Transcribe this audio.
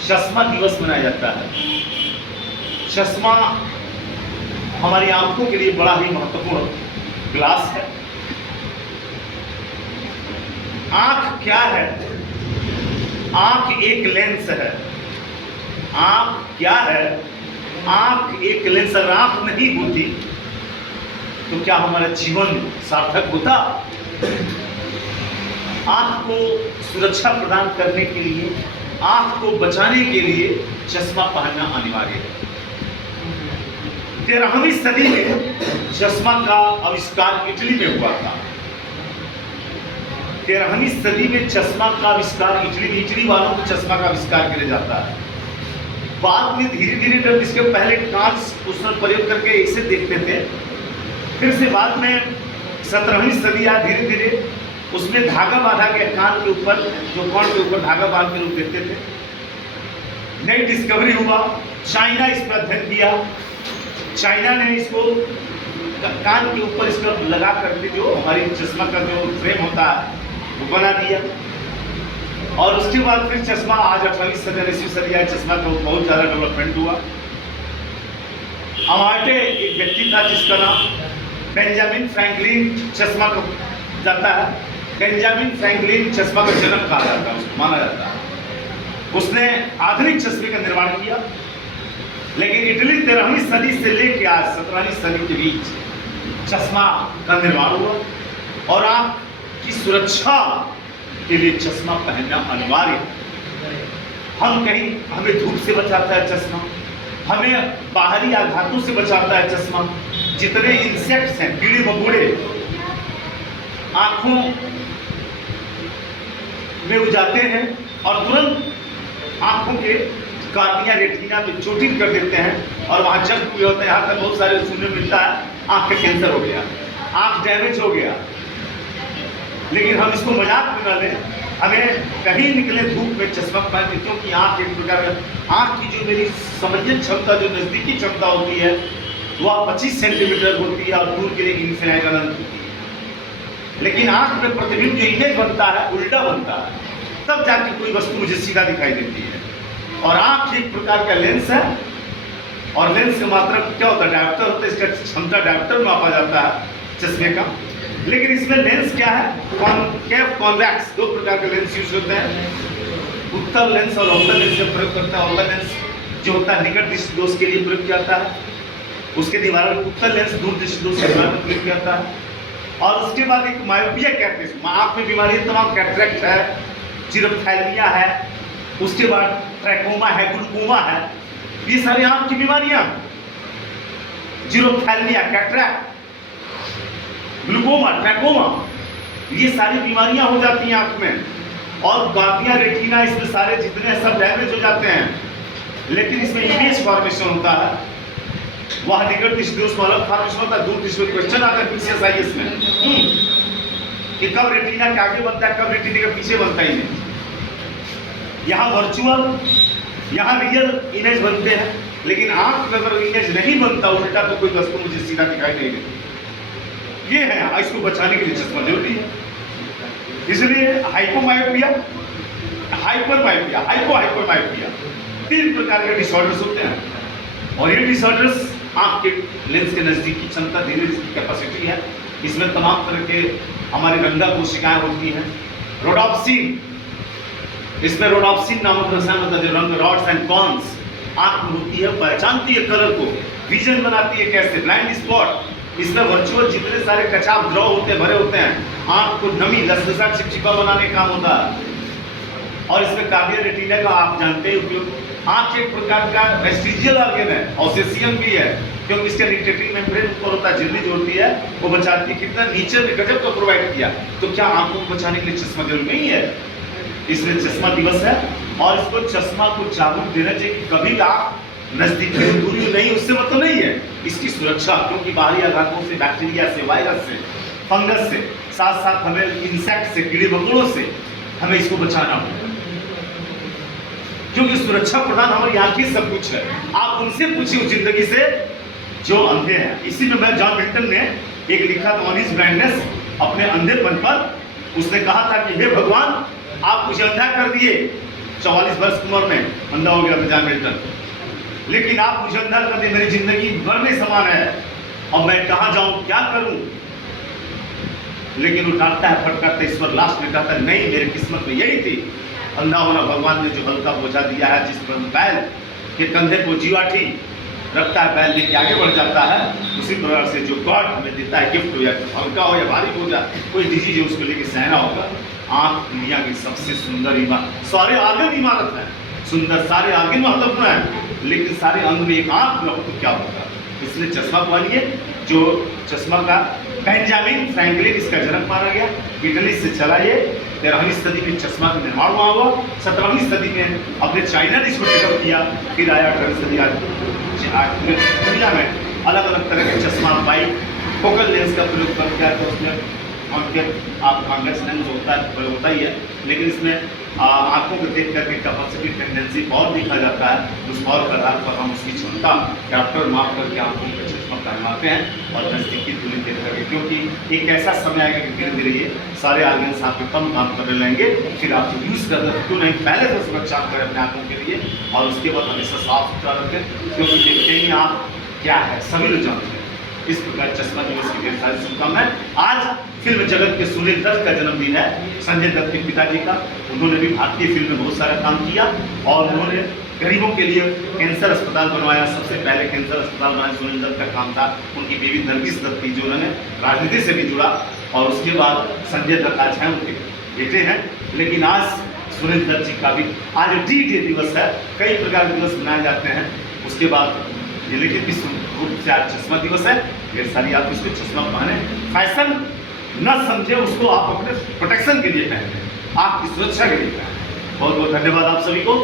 चश्मा दिवस मनाया जाता है। चश्मा हमारी आंखों के लिए बड़ा ही महत्वपूर्ण ग्लास है। आंख क्या है? आंख एक लेंस है। आंख क्या है? आंख एक लेंस। अगर आंख नहीं होती तो क्या हमारा जीवन सार्थक होता? आंख को सुरक्षा प्रदान करने के लिए, आंख को बचाने के लिए चश्मा पहनना अनिवार्य है। 13वीं सदी में चश्मा का आविष्कार इटली में हुआ था। 13वीं सदी में चश्मा का आविष्कार इटली वालों को चश्मा का आविष्कार किया जाता है। बाद में धीरे धीरे जब इसके पहले कांच उसका प्रयोग करके इसे देखते थे, फिर से बाद में 17वीं सदी आ धीरे धीरे उसमें धागा बांधा गया कान के ऊपर, जो कान के ऊपर धागा बांध के लोग देखते थे। नई डिस्कवरी हुआ, चाइना इस पर अध्ययन किया। चाइना ने इसको कान के ऊपर इसका लगा करके जो हमारी चश्मा का जो फ्रेम होता है वो बना दिया। और उसके बाद फिर चश्मा आज 18वीं सदी आए, चश्मा का बहुत ज़्यादा डेवलपमेंट हुआ। अमाटे एक व्यक्ति था जिसका नाम बेंजामिन फ्रैंकलिन चश्मा का जाता है। बेंजामिन फ्रैंकलिन चश्मा का जनक कहा जाता है, उसको माना जाता है। उसने आधुनिक चश्मे का निर्माण किया। लेकिन इटली 13वीं सदी से लेकर आज 17वीं सदी के बीच चश्मा का निर्माण हुआ और आंख की सुरक्षा के लिए चश्मा पहनना अनिवार्य है। हमें धूप से बचाता है चश्मा, हमें बाहरी आघातों से बचाता है चश्मा। जितने इंसेक्ट्स हैं, कीड़े मकोड़े आंखों में उजाते हैं और तुरंत आंखों के कार्निया रेटिना में चोटिल कर देते हैं और वहां जख्म भी होते हैं। यहाँ तक बहुत सारे सुनने मिलता है आंख का कैंसर हो गया, आंख डैमेज हो गया। लेकिन हम इसको मजाक में न लें, हमें कहीं निकले धूप में चश्मा पहन के, क्योंकि आंख एक प्रकार का, आंख की जो मेरी समझने क्षमता, जो नजदीकी क्षमता होती है वह 25 सेंटीमीटर होती है और दूर के लिए इनफिनाइट अनंत होती है। लेकिन आंख में प्रतिबिंब जो इमेज बनता है उल्टा बनता है, तब जाके कोई वस्तु मुझे सीधा दिखाई देती है। और आंख एक प्रकार का लेंस है और लेंस का मात्रा क्या होता है? डायोप्टर होता है। इसका क्षमता डायोप्टर मापा जाता है चश्मे का। लेकिन इसमें लेंस क्या है? कॉनकेव कॉन्वेक्स, दो प्रकार के लेंस यूज होते हैं। उत्तल लेंस और अवतल लेंस का प्रयोग करता है। अवतल लेंस जो होता है निकट दृष्टि दोष के लिए प्रयोग किया जाता है, उसके निवारण में। उत्तल लेंस दूर दृष्टि दोष के निवारण में प्रयोग किया जाता है। और उसके बाद एक मायोपिया कहते हैं, आंख में बीमारी तमाम, कैटरेक्ट है, जीरोफ्थैल्मिया है, उसके बाद ट्रैकोमा है, ग्लूकोमा है, ये सारी आंख की बीमारियां। जीरोफ्थैल्मिया, कैटरेक्ट, ग्लूकोमा, ट्रैकोमा, ये सारी बीमारियां हो जाती हैं आंख में। और कार्निया रेटिना, इसमें सारे जितने सब डैमेज हो जाते हैं। लेकिन इसमें इमेज फॉर्मेशन होता है, वह निकट दृष्टि दोष में अलग फॉर्मेशन होता है। दूर दृष्टि में क्वेश्चन आता है PCSIS में कि कब रेटिना के आगे बनता है, कब रेटिना के पीछे बनता है इमेज। यहाँ वर्चुअल, यहाँ रियल इमेज बनते हैं। लेकिन आंख में अगर इमेज नहीं बनता उल्टा, तो कोई वस्तु मुझे सीधा दिखाई नहीं देती। ये है, इसको बचाने के लिए चश्मा जरूरी है। इसलिए हाइपोमायोपिया, हाइपरमायोपिया, हाइपोमायोपिया, 3 प्रकार के डिसऑर्डर्स होते हैं। और ये डिसऑर्डर्स आंख के लेंस के नजदीकी क्षमता, धीरे इसकी कैपेसिटी है। इसमें तमाम तरह के हमारे रंगा कोशिकाएं होती हैं। रोडोप्सिन, इसमें रोडोप्सिन नामक रसायन होता है जो रंग, रॉड्स एंड कॉन्स आंख में होती है, पहचानती है कलर को, विजन बनाती है, कैसे ब्लाइंड स्पॉट। इसमें वर्चुअल जितने सारे कचाव द्रव होते हैं, भरे होते हैं, आंख को नमी, लसलसा, चिपचिपा बनाने का काम होता है। और इसमें कार्निया रेटिना का आप जानते हैं उपयोग। आंख एक प्रकार का वेस्टिजियल ऑर्गन है, ऑसेसियम भी है, क्योंकि इसके निकटेटिव मेम्ब्रेन ऊपर होता है, झिल्ली जो होती है वो बचाती है। कितना नीचे में गजब का प्रोवाइड किया। तो क्या आंखों को बचाने के लिए चश्मा जरूरी नहीं है? इसलिए चश्मा दिवस है और इसको चश्मा को जागरूक देना चाहिए कि कभी आप नजदीकी दूरी नहीं, उससे मतलब नहीं है इसकी सुरक्षा, क्योंकि बाहरी आघातों से, बैक्टीरिया से, वायरस से, फंगस से, साथ साथ हमें इंसेक्ट से, कीड़े मकोड़ों से हमें इसको बचाना होगा। क्योंकि सुरक्षा प्रदान हमारी आंखें सब कुछ है। आप उनसे पूछिए जिंदगी से जो अंधे हैं। इसी में मैं जॉन मिल्टन ने एक लिखा था, ऑन हिज ब्लाइंडनेस, अपने अंधेपन पर उसने कहा था कि हे भगवान, आप मुझे अंधा कर दिए 44 वर्ष की उम्र में अंधा हो गया था जॉन मिल्टन। लेकिन आप मुझे अंधा कर दे, मेरी जिंदगी मरने समान है, अब मैं कहाँ जाऊं, क्या करूं। लेकिन वो डांटता है, फटकारता है, ईश्वर लास्ट में कहता है नहीं, मेरी किस्मत में यही थी। अंधा होना भगवान ने जो हल्का बोझा दिया है, जिस पर बैल के कंधे को जीवाठी रखता है, बैल लेके आगे बढ़ जाता है, उसी प्रकार से जो गॉड हमें देता है गिफ्ट, हो या हल्का हो या भारी बोझा, कोई डिजीज है उसको लेके सहना होगा। आंख दुनिया की सबसे सुंदर इमारत, सारे आर्गन इमारत है सुंदर, सारे आर्गन महत्वपूर्ण है, लेकिन सारे अंग में एक आंख में हो तो क्या होगा। इसलिए चश्मा पहनिए। जो चश्मा का बेंजामिन फ्रैंकलिन इसका जनक माना गया, इटली से चला ये। 13वीं सदी में चश्मा का निर्माण वहाँ हुआ, 17वीं सदी में अपने चाइना ने इसको टेकअप किया, फिर आया 18वीं सदी। आज दुनिया में अलग अलग तरह के चश्मा पाई, फोकल लेंस का प्रयोग कर दिया, तो उसमें आप कॉन्वेक्स लेंस होता ही है, लेकिन इसमें आंखों को देख करके कैपेसिटी टेंडेंसी पावर देखा जाता है, उस पावर के आधार पर हम उसकी क्षमता डॉक्टर माप करके आंखों का चश्मा पहनवाते हैं और नजदीकी दूरी देख करके, क्योंकि एक ऐसा समय आएगा कि धीरे धीरे ये सारे आर्गन्स आपके कम काम करने लगेंगे, फिर आप यूज़ करते हैं। क्यों नहीं पहले से सुरक्षा करें अपने आंखों के लिए, और उसके बाद हमेशा साफ सुथरा रखें, क्योंकि देखते ही आप क्या है सभी लोग जानते हैं। इस प्रकार चश्मा दिवस की ढेर सारी शुभकामनाएं। आज फिल्म जगत के सुनील दत्त का जन्मदिन है, संजय दत्त के पिताजी का। उन्होंने भी भारतीय फिल्म में बहुत सारा काम किया और उन्होंने गरीबों के लिए कैंसर अस्पताल बनवाया। सबसे पहले कैंसर अस्पताल बनाया सुनील दत्त का काम था। उनकी बीवी नरगिस दत्त थी, जो उन्होंने राजनीति से भी जुड़ा, और उसके बाद संजय दत्त आज हैं, उनके बेटे हैं। लेकिन आज सुनील दत्त जी का भी आज डी डे दिवस है, कई प्रकार के दिवस मनाए जाते हैं। उसके बाद ये लेकिन विश्व रूप से आज चश्मा दिवस है। ढेर सारी आप इसको चश्मा पहने, फैशन न समझे उसको, आप अपने प्रोटेक्शन के लिए पहने, आपकी सुरक्षा के लिए पहने। बहुत बहुत धन्यवाद आप सभी को।